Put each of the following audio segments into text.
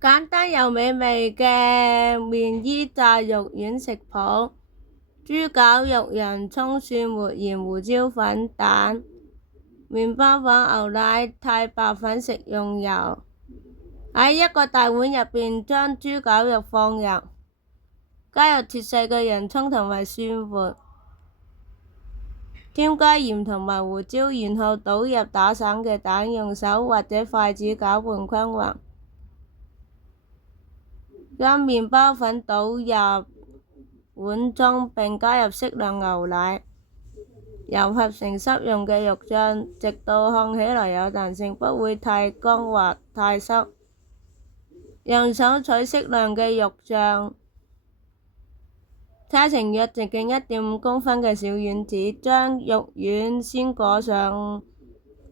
簡單又美味嘅麵衣炸肉丸食譜：豬絞肉、洋葱、蒜末、鹽、胡椒粉、蛋、麵包粉、牛奶、太白粉、食用油。喺一個大碗入邊，將豬絞肉放入，加入切細嘅洋葱同埋蒜末，添加鹽同埋胡椒，然後倒入打散嘅蛋，用手或者筷子攪拌均勻。將麵包粉倒入碗中，並加入適量牛奶，揉合成濕潤嘅肉醬，直到看起來有彈性，不會太乾或太濕。用手取適量嘅肉醬，搓成約直徑1.5公分嘅小丸子，將肉丸先裹上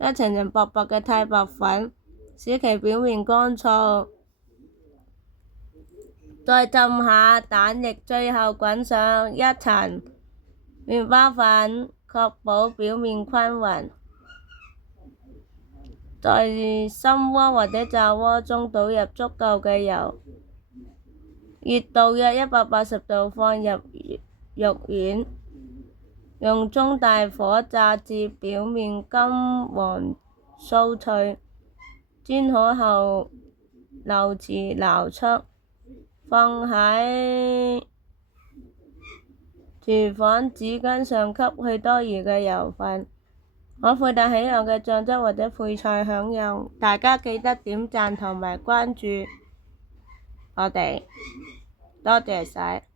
一層層薄薄嘅太白粉，使其表面乾燥。再浸下蛋液，最後滾上一層麵包粉，確保表面均勻。在深鍋或者炸鍋中倒入足夠嘅油，熱度約180度，放入肉丸，用中大火炸至表面金黃酥脆。煎好後漏匙撈出，放喺廚房紙巾上吸去多餘嘅油分。可配搭喜愛嘅醬汁或者配菜享用。大家記得點讚同埋關注我哋，多謝晒。